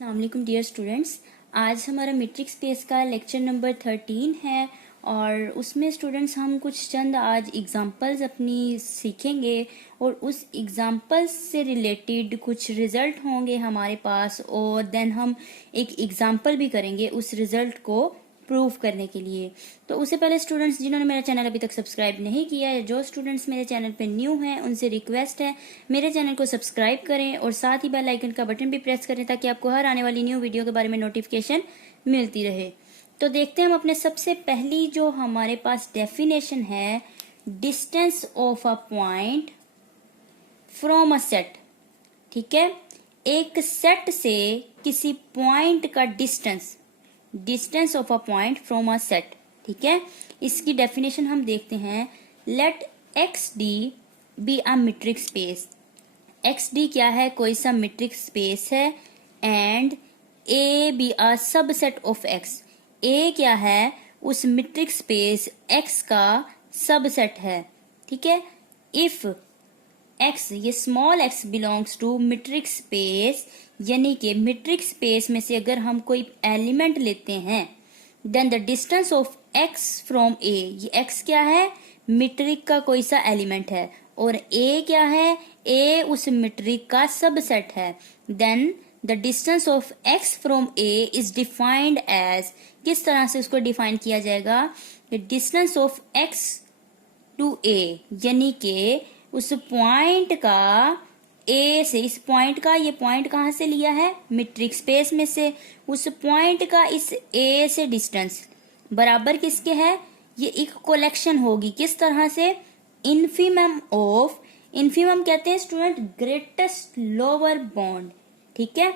अस्सलाम dear students. आज हमारा मीट्रिक स्पेस का लेक्चर नंबर 13 है और उसमें स्टूडेंट्स हम कुछ चंद आज एग्जांपल्स अपनी सीखेंगे और उस एग्जांपल्स से रिलेटेड कुछ रिजल्ट होंगे हमारे पास और देन हम एक एग्जांपल भी करेंगे उस रिजल्ट को प्रूव करने के लिए। तो उससे पहले स्टूडेंट्स जिन्होंने मेरा चैनल अभी तक सब्सक्राइब नहीं किया है, जो स्टूडेंट्स मेरे चैनल पे न्यू हैं, उनसे रिक्वेस्ट है मेरे चैनल को सब्सक्राइब करें और साथ ही बेल आइकन का बटन भी प्रेस करें ताकि आपको हर आने वाली न्यू वीडियो के बारे में नोटिफिकेशन मिलती रहे। तो देखते हैं हम अपने सबसे पहली जो हमारे पास डेफिनेशन है, distance of a point from a set. ठीक है, एक सेट से किसी पॉइंट का distance of a point from a set. ठीक है, इसकी डेफिनेशन हम देखते हैं। Let X D be a metric space. X D क्या है? कोई सा मीट्रिक स्पेस है। And A be a subset of X. A क्या है? उस मीट्रिक स्पेस एक्स का सबसेट है। ठीक है, इफ एक्स, ये small x belongs to metric space, यानी कि मीट्रिक स्पेस में से अगर हम कोई एलिमेंट लेते हैं, then the distance of x from A. ये एक्स क्या है? मीट्रिक का कोई सा एलिमेंट है और ए क्या है? ए उस मीट्रिक का सबसेट है। Then the distance of x from A is defined as, किस तरह से उसको डिफाइन किया जाएगा? Distance of x to A, यानी कि उस पॉइंट का ए से, इस पॉइंट का, ये पॉइंट कहाँ से लिया है? मीट्रिक स्पेस में से। उस पॉइंट का इस ए से डिस्टेंस बराबर किसके है? ये एक कोलेक्शन होगी। किस तरह से? इन्फिमम ऑफ, इन्फिमम कहते हैं स्टूडेंट ग्रेटेस्ट लोअर बॉन्ड। ठीक है,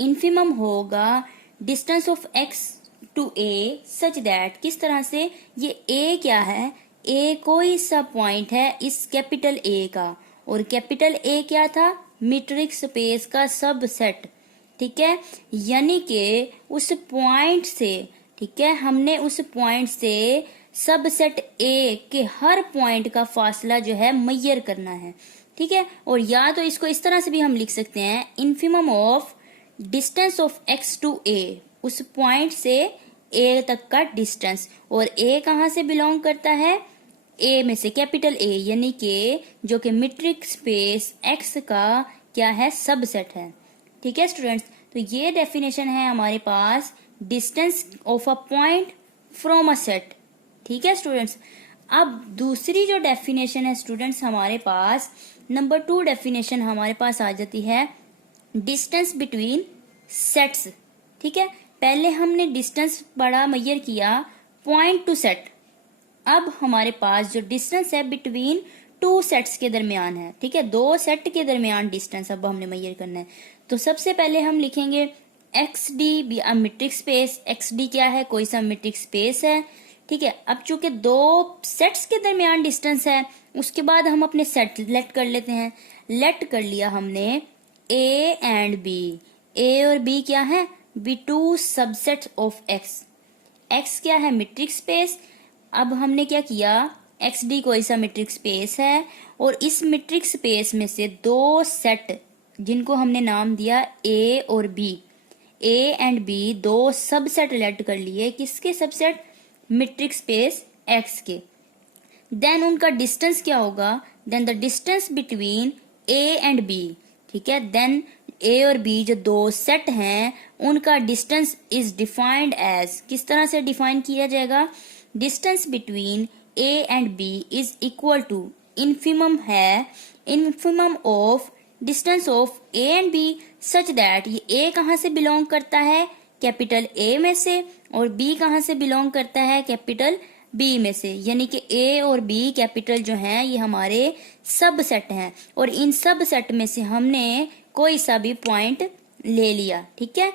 इन्फिमम होगा distance of x to A such that, किस तरह से? ये ए क्या है? ए कोई सा पॉइंट है इस कैपिटल ए का, और कैपिटल ए क्या था? मीट्रिक स्पेस का सबसेट। ठीक है, यानी कि उस पॉइंट से, ठीक है, हमने उस पॉइंट से सबसेट ए के हर पॉइंट का फासला जो है मैयर करना है। ठीक है, और या तो इसको इस तरह से भी हम लिख सकते हैं, infimum of distance of x to A, उस पॉइंट से ए तक का डिस्टेंस। और ए कहाँ से बिलोंग करता है? ए में से, कैपिटल ए, यानी कि जो कि मीट्रिक स्पेस एक्स का क्या है? सबसेट है। ठीक है स्टूडेंट्स, तो ये डेफिनेशन है हमारे पास distance of a point from a set. ठीक है स्टूडेंट्स, अब दूसरी जो डेफिनेशन है स्टूडेंट्स हमारे पास, नंबर 2 डेफिनेशन हमारे पास आ जाती है डिस्टेंस बिटवीन सेट्स। ठीक है, पहले हमने डिस्टेंस बड़ा मैयर किया पॉइंट टू सेट। अब हमारे पास जो डिस्टेंस है बिटवीन टू सेट्स के दरमियान है। ठीक है, दो सेट के दरमियान डिस्टेंस अब हमने मैयर करना है। तो सबसे पहले हम लिखेंगे x D be a metric space. X D क्या है? कोई सा मीट्रिक स्पेस है। ठीक है, अब चूंकि दो सेट्स के दरमियान डिस्टेंस है, उसके बाद हम अपने सेट लेट कर लेते हैं। लेट कर लिया हमने ए एंड बी। ए और बी क्या है? B to subset of x. X क्या है? Metric space. अब हमने क्या किया? एक्स डी कोई सा मीट्रिक स्पेस है और इस मीट्रिक स्पेस में से दो सेट जिनको हमने नाम दिया ए और बी, ए एंड बी, दो सबसेट लेट कर लिए। किसके सबसेट? मीट्रिक स्पेस एक्स के। देन उनका डिस्टेंस क्या होगा? Then the distance between A and B. ठीक है, देन ए और बी जो दो सेट हैं उनका डिस्टेंस इज डिफाइंड एज, किस तरह से डिफाइन किया जाएगा? Distance between A and B is equal to, infimum है, infimum of distance of A and B such that, ये ए कहाँ से बिलोंग करता है? कैपिटल ए में से, और बी कहाँ से बिलोंग करता है? कैपिटल बी में से, यानी कि ए और बी कैपिटल जो हैं ये हमारे सब सेट हैं और इन सब सेट में से हमने कोई सा भी पॉइंट ले लिया। ठीक है,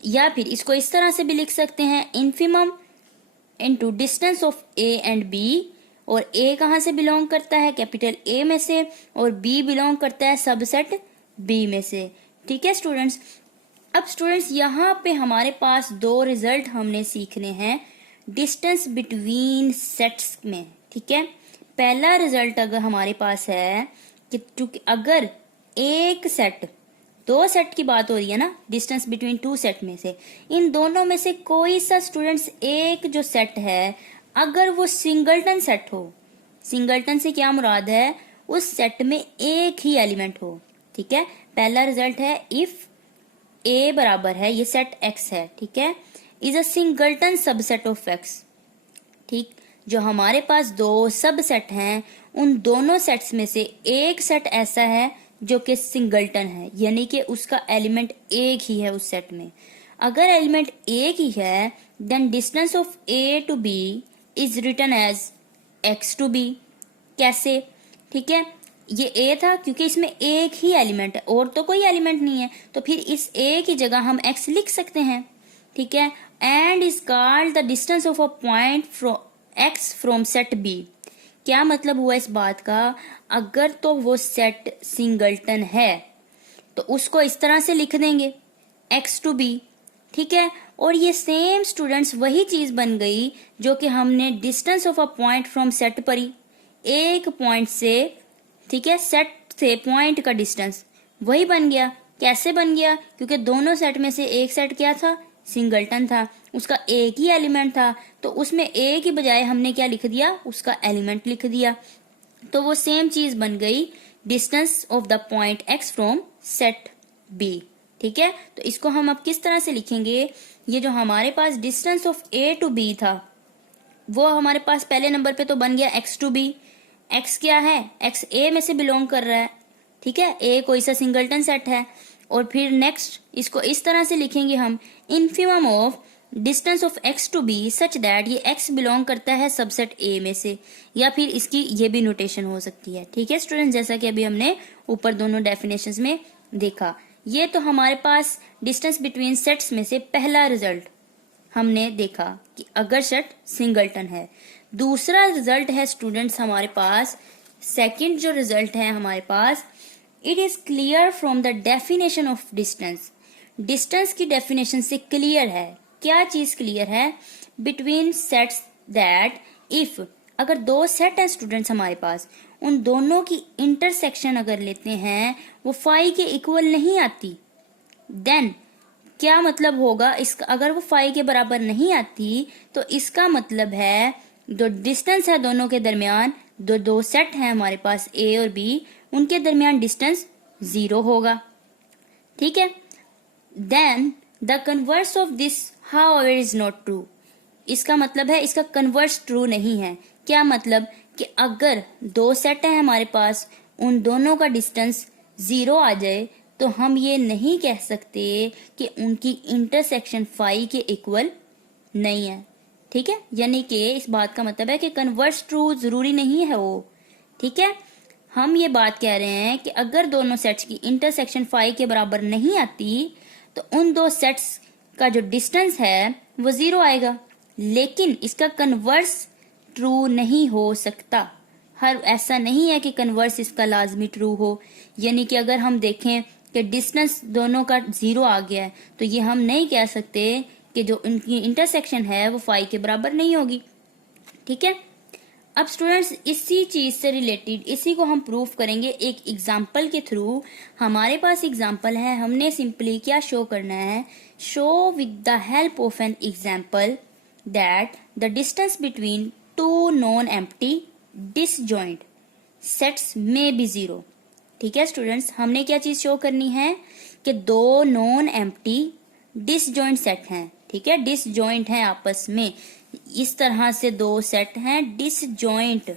या फिर इसको इस तरह से भी लिख सकते हैं, infimum into distance of A and B, और ए कहाँ से बिलोंग करता है? कैपिटल ए में से, और बी बिलोंग करता है सबसेट बी में से। ठीक है स्टूडेंट्स, अब स्टूडेंट्स यहाँ पे हमारे पास दो रिजल्ट हमने सीखने हैं डिस्टेंस बिटवीन सेट्स में। ठीक है, पहला रिजल्ट अगर हमारे पास है कि अगर एक सेट दो सेट की बात हो रही है ना, डिस्टेंस बिटवीन टू सेट में से, इन दोनों में से कोई सा स्टूडेंट्स एक जो सेट है अगर वो सिंगलटन सेट हो, सिंगलटन से क्या मुराद है, उस सेट में एक ही एलिमेंट हो। ठीक है, पहला रिजल्ट है इफ ए बराबर है, ये सेट एक्स है, ठीक है, is a singleton subset of x. ठीक, जो हमारे पास दो सब सेट हैं उन दोनों सेट्स में से एक सेट ऐसा है जो कि सिंगलटन है, यानी कि उसका एलिमेंट एक ही है उस सेट में। अगर एलिमेंट एक ही है then distance of A to B is written as x to B. कैसे? ठीक है, ये ए था क्योंकि इसमें एक ही एलिमेंट है और तो कोई एलिमेंट नहीं है, तो फिर इस ए की जगह हम एक्स लिख सकते हैं। ठीक है, and is called the distance of a point from x from set B. क्या मतलब हुआ इस बात का, अगर तो वो सेट सिंगलटन है तो उसको इस तरह से लिख देंगे एक्स टू बी। ठीक है, और ये सेम स्टूडेंट्स वही चीज बन गई जो कि हमने distance of a point from set पढ़ी, एक पॉइंट से, ठीक है, सेट से पॉइंट का डिस्टेंस वही बन गया। कैसे बन गया? क्योंकि दोनों सेट में से एक सेट क्या था, सिंगलटन था, उसका एक ही एलिमेंट था, तो उसमें ए की बजाय हमने क्या लिख दिया, उसका एलिमेंट लिख दिया, तो वो सेम चीज बन गई distance of the point x from set B. ठीक है, तो इसको हम अब किस तरह से लिखेंगे, ये जो हमारे पास distance of A to B था वो हमारे पास पहले नंबर पे तो बन गया एक्स टू बी। एक्स क्या है, एक्स ए में से बिलोंग कर रहा है। ठीक है, ए कोई सा सिंगलटन सेट है, और फिर नेक्स्ट इसको इस तरह से लिखेंगे हम, infimum of distance of x to B such that ये एक्स बिलोंग करता है सबसेट ए में से, या फिर इसकी ये भी नोटेशन हो सकती है। ठीक है स्टूडेंट, जैसा कि अभी हमने ऊपर दोनों डेफिनेशंस में देखा। ये तो हमारे पास डिस्टेंस बिटवीन सेट्स में से पहला रिजल्ट हमने देखा कि अगर सेट सिंगलटन है। दूसरा रिजल्ट है स्टूडेंट्स हमारे पास, सेकंड जो रिजल्ट है हमारे पास, it is clear from the definition of distance. Distance की डेफिनेशन से क्लियर है, क्या चीज क्लियर है, बिटवीन सेट्स दैट इफ, अगर दो सेट है स्टूडेंट्स हमारे पास, उन दोनों की इंटरसेक्शन अगर लेते हैं वो फाई के इक्वल नहीं आती, देन क्या मतलब होगा इसका, अगर वो फाई के बराबर नहीं आती तो इसका मतलब है जो डिस्टेंस है दोनों के दरमियान, दो सेट है हमारे पास ए और बी, उनके दरमियान डिस्टेंस 0 होगा। ठीक है, then the converse of this however is not true. इसका मतलब है इसका कन्वर्स ट्रू नहीं है। क्या मतलब कि अगर दो सेट है हमारे पास, उन दोनों का डिस्टेंस 0 आ जाए तो हम ये नहीं कह सकते कि उनकी इंटरसेक्शन फाई के इक्वल नहीं है। ठीक है, यानी कि इस बात का मतलब है कि कन्वर्स ट्रू जरूरी नहीं है वो। ठीक है, हम ये बात कह रहे हैं कि अगर दोनों सेट्स की इंटरसेक्शन फाई के बराबर नहीं आती तो उन दो सेट्स का जो डिस्टेंस है वो 0 आएगा, लेकिन इसका कन्वर्स ट्रू नहीं हो सकता। हर ऐसा नहीं है कि कन्वर्स इसका लाजमी ट्रू हो, यानी कि अगर हम देखें कि डिस्टेंस दोनों का 0 आ गया है तो ये हम नहीं कह सकते कि जो इनकी इंटरसेक्शन है वो फाई के बराबर नहीं होगी। ठीक है, अब स्टूडेंट्स इसी चीज से रिलेटेड इसी को हम प्रूफ करेंगे एक एग्जाम्पल के थ्रू। हमारे पास एग्जाम्पल है, हमने सिंपली क्या शो करना है, show with the help of an example that the distance between two non empty disjoint sets में बी 0। ठीक है स्टूडेंट्स, हमने क्या चीज शो करनी है कि दो नॉन एम्प्टी डिसजॉइंट सेट हैं। ठीक है, डिसजॉइंट हैं आपस में, इस तरह से दो सेट हैं डिसजॉइंट,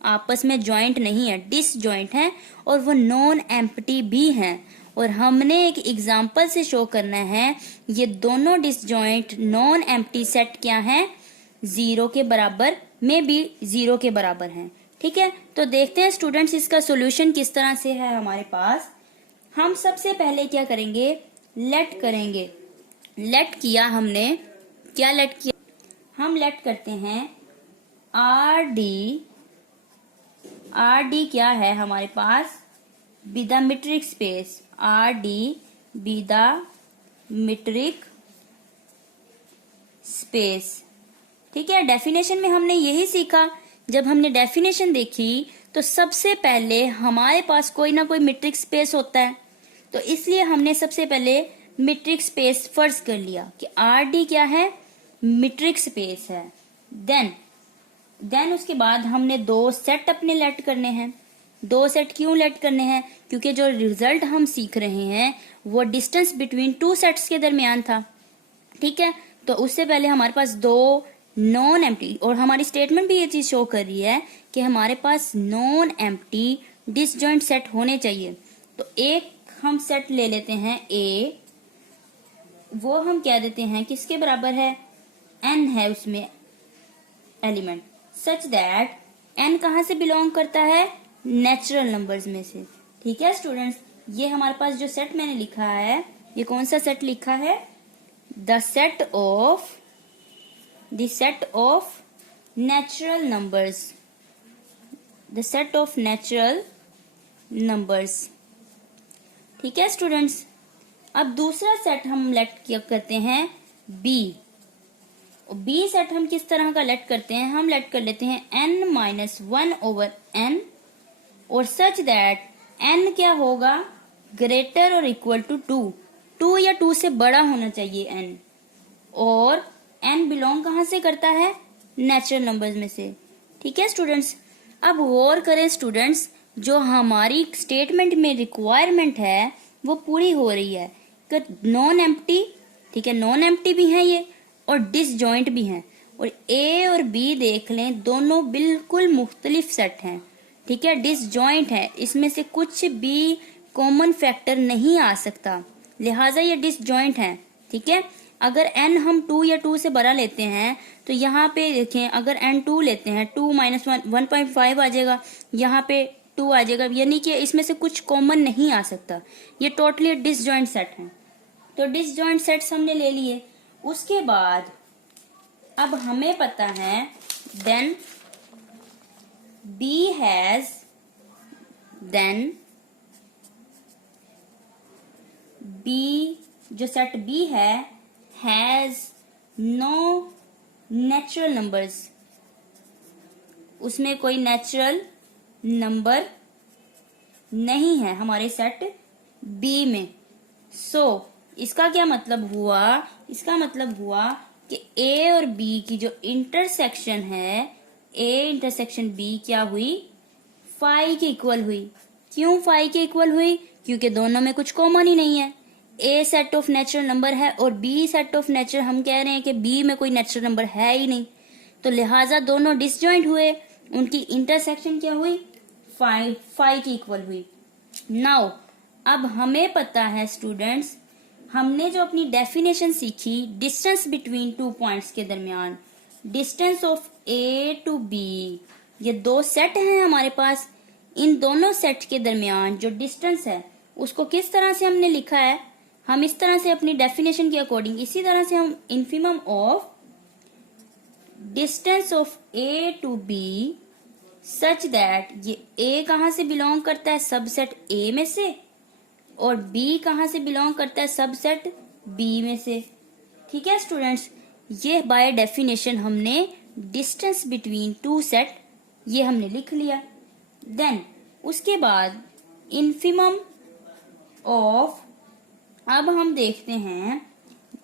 आपस में जॉइंट नहीं है, डिसजॉइंट हैं, और वो नॉन एम्प्टी भी हैं। और हमने एक एग्जाम्पल से शो करना है ये दोनों डिसजॉइंट नॉन एम्प्टी सेट क्या हैं, 0 के बराबर में भी 0 के बराबर हैं। ठीक है, तो देखते हैं स्टूडेंट्स इसका सॉल्यूशन किस तरह से है हमारे पास। हम सबसे पहले क्या करेंगे, लेट करेंगे। लेट किया हमने, क्या लेट किया, हम लेट करते हैं आर डी क्या है हमारे पास, be the metric space, R D be the metric space. ठीक है, डेफिनेशन में हमने यही सीखा, जब हमने डेफिनेशन देखी तो सबसे पहले हमारे पास कोई ना कोई मीट्रिक स्पेस होता है, तो इसलिए हमने सबसे पहले मीट्रिक स्पेस फर्ज कर लिया कि आर डी क्या है, मीट्रिक स्पेस है। देन उसके बाद हमने दो सेट अपने लेट करने हैं। दो सेट क्यों लेट करने हैं? क्योंकि जो रिजल्ट हम सीख रहे हैं वो डिस्टेंस बिटवीन टू सेट्स के दरमियान था। ठीक है, तो उससे पहले हमारे पास दो नॉन एम्प्टी, और हमारी स्टेटमेंट भी ये चीज शो कर रही है कि हमारे पास नॉन एम्प्टी डिसजॉइंट सेट होने चाहिए। तो एक हम सेट ले लेते हैं ए, वो हम कह देते हैं किसके बराबर है, n है उसमें एलिमेंट, सच दैट n कहाँ से बिलोंग करता है, नेचुरल नंबर्स में से। ठीक है स्टूडेंट्स, ये हमारे पास जो सेट मैंने लिखा है, ये कौन सा सेट लिखा है, the set of natural numbers, the set of natural numbers. ठीक है स्टूडेंट्स, अब दूसरा सेट हम लेट क्या करते हैं, बी। बी सेट हम किस तरह का लेट करते हैं, हम लेट कर लेते हैं n-1/n, और सच दैट n क्या होगा, ग्रेटर और इक्वल टू 2 या 2 से बड़ा होना चाहिए n, और n बिलोंग कहाँ से करता है, नेचुरल नंबर्स में से। ठीक है स्टूडेंट्स, अब गौर करें स्टूडेंट्स, जो हमारी स्टेटमेंट में रिक्वायरमेंट है वो पूरी हो रही है कि नॉन एम्प्टी, ठीक है, नॉन एम्प्टी भी हैं ये और डिसजॉइंट भी हैं, और ए और बी देख लें दोनों बिल्कुल मुख्तलिफ सेट हैं। ठीक है, डिसजॉइंट है, इसमें से कुछ भी कॉमन फैक्टर नहीं आ सकता, लिहाजा ये डिसजॉइंट है। ठीक है, अगर n हम 2 या 2 से बड़ा लेते हैं तो यहाँ पे देखें, अगर n 2 लेते हैं 2 - 1 1.5 आ जाएगा, यहाँ पे 2 आ जाएगा, यानी कि इसमें से कुछ कॉमन नहीं आ सकता, ये टोटली डिसजॉइंट सेट है। तो डिसजॉइंट सेट्स हमने ले लिए। उसके बाद अब हमें पता है देन बी, जो सेट बी है, हैज नो नेचुरल नंबर्स, उसमें कोई नेचुरल नंबर नहीं है हमारे सेट बी में। सो इसका क्या मतलब हुआ, इसका मतलब हुआ कि ए और बी की जो इंटरसेक्शन है, ए इंटरसेक्शन बी क्या हुई, फाई के इक्वल हुई। क्यों फाई के इक्वल हुई, क्योंकि दोनों में कुछ कॉमन ही नहीं है। ए सेट ऑफ नेचुरल नंबर है और बी सेट ऑफ नेचुरल, हम कह रहे हैं कि बी में कोई नेचुरल नंबर है ही नहीं, तो लिहाजा दोनों डिसजॉइंट हुए, उनकी इंटरसेक्शन क्या हुई, फाई की इक्वल हुई। नाउ अब हमें पता है स्टूडेंट्स, हमने जो अपनी डेफिनेशन सीखी डिस्टेंस बिटवीन टू पॉइंट्स के दरमियान, distance of A to B, ये दो सेट हैं हमारे पास, इन दोनों सेट के दरमियान जो डिस्टेंस है उसको किस तरह से हमने लिखा है, हम इस तरह से अपनी डेफिनेशन के अकॉर्डिंग, इसी तरह से हम infimum of distance of A to B such that, ये ए कहां से बिलोंग करता है, सबसेट ए में से, और बी कहां से बिलोंग करता है, सबसेट बी में से। ठीक है स्टूडेंट्स, ये बाय डेफिनेशन हमने डिस्टेंस बिटवीन टू सेट ये हमने लिख लिया। देन उसके बाद इन्फिमम ऑफ, अब हम देखते हैं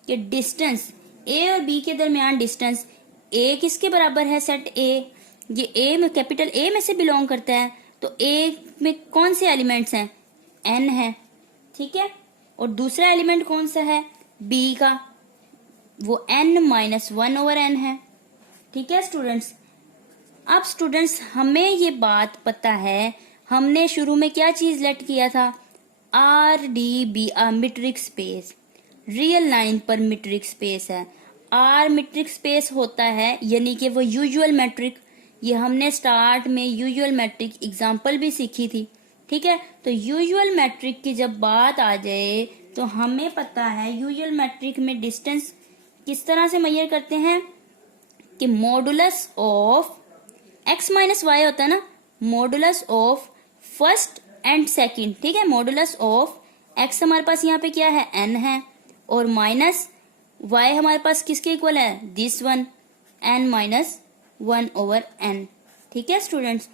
कि डिस्टेंस ए और बी के दरमियान डिस्टेंस, ए किसके बराबर है, सेट ए, ये ए में कैपिटल ए में से बिलोंग करता है, तो ए में कौन से एलिमेंट्स हैं, एन है। ठीक है, और दूसरा एलिमेंट कौन सा है, बी का, वो n-1/n है। ठीक है स्टूडेंट्स, अब स्टूडेंट्स हमें ये बात पता है, हमने शुरू में क्या चीज लेट किया था, R D B, metric space, real line पर मीट्रिक स्पेस है। आर मीट्रिक स्पेस होता है यानी कि वो यूजुअल मैट्रिक, ये हमने स्टार्ट में यूजुअल मैट्रिक एग्जाम्पल भी सीखी थी। ठीक है, तो यूजुअल मैट्रिक की जब बात आ जाए तो हमें पता है यूजुअल मैट्रिक में डिस्टेंस किस तरह से मेजर करते हैं कि मॉडुलस ऑफ x - y होता है ना, modulus of first and second. ठीक है, मॉडुलस ऑफ x हमारे पास यहाँ पे क्या है, n है, और माइनस y हमारे पास किसके इक्वल है, दिस वन, n-1/n। ठीक है स्टूडेंट्स,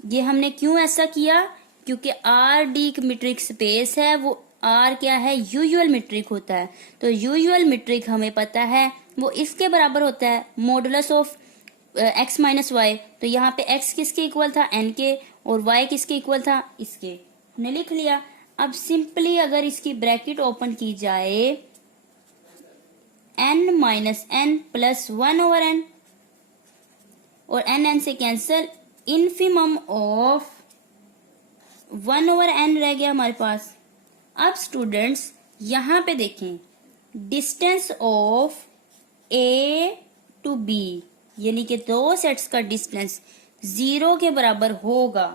ये हमने क्यों ऐसा किया, क्योंकि आर डी मीट्रिक स्पेस है, वो आर क्या है, यूजुअल मीट्रिक होता है। तो यूजुअल मीट्रिक हमें पता है वो इसके बराबर होता है modulus of x minus y. तो यहाँ पे x किसके इक्वल था, n के, और y किसके इक्वल था, इसके। हमने लिख लिया। अब सिंपली अगर इसकी ब्रैकेट ओपन की जाए, n minus N plus 1/n, और n से कैंसल, इन्फिमम ऑफ 1/n रह गया हमारे पास। अब स्टूडेंट्स यहाँ पे देखें, distance of a to b, यानी कि दो सेट्स का डिस्टेंस 0 के बराबर होगा।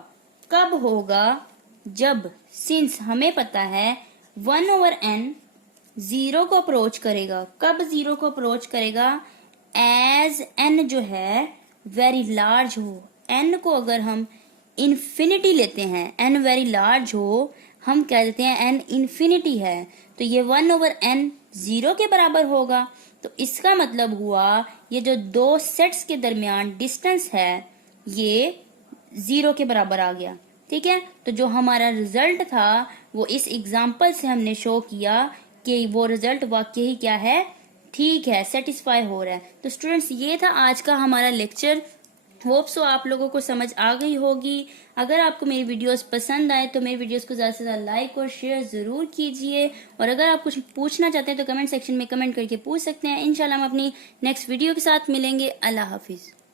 कब होगा, जब, सिंस हमें पता है 1/n 0 को अप्रोच करेगा। कब 0 को अप्रोच करेगा, एज n जो है वेरी लार्ज हो। n को अगर हम इन्फिनिटी लेते हैं, n वेरी लार्ज हो, हम कह देते हैं n इन्फिनिटी है, तो ये 1/n 0 के बराबर होगा। तो इसका मतलब हुआ ये जो दो सेट्स के दरमियान डिस्टेंस है ये 0 के बराबर आ गया। ठीक है, तो जो हमारा रिजल्ट था वो इस एग्जाम्पल से हमने शो किया कि वो रिजल्ट वाकई ही क्या है, ठीक है, सेटिस्फाई हो रहा है। तो स्टूडेंट्स ये था आज का हमारा लेक्चर। होप सो आप लोगों को समझ आ गई होगी। अगर आपको मेरी वीडियोस पसंद आए तो मेरी वीडियोस को ज़्यादा से ज़्यादा लाइक और शेयर ज़रूर कीजिए, और अगर आप कुछ पूछना चाहते हैं तो कमेंट सेक्शन में कमेंट करके पूछ सकते हैं। इंशाल्लाह हम अपनी नेक्स्ट वीडियो के साथ मिलेंगे। अल्लाह हाफिज़।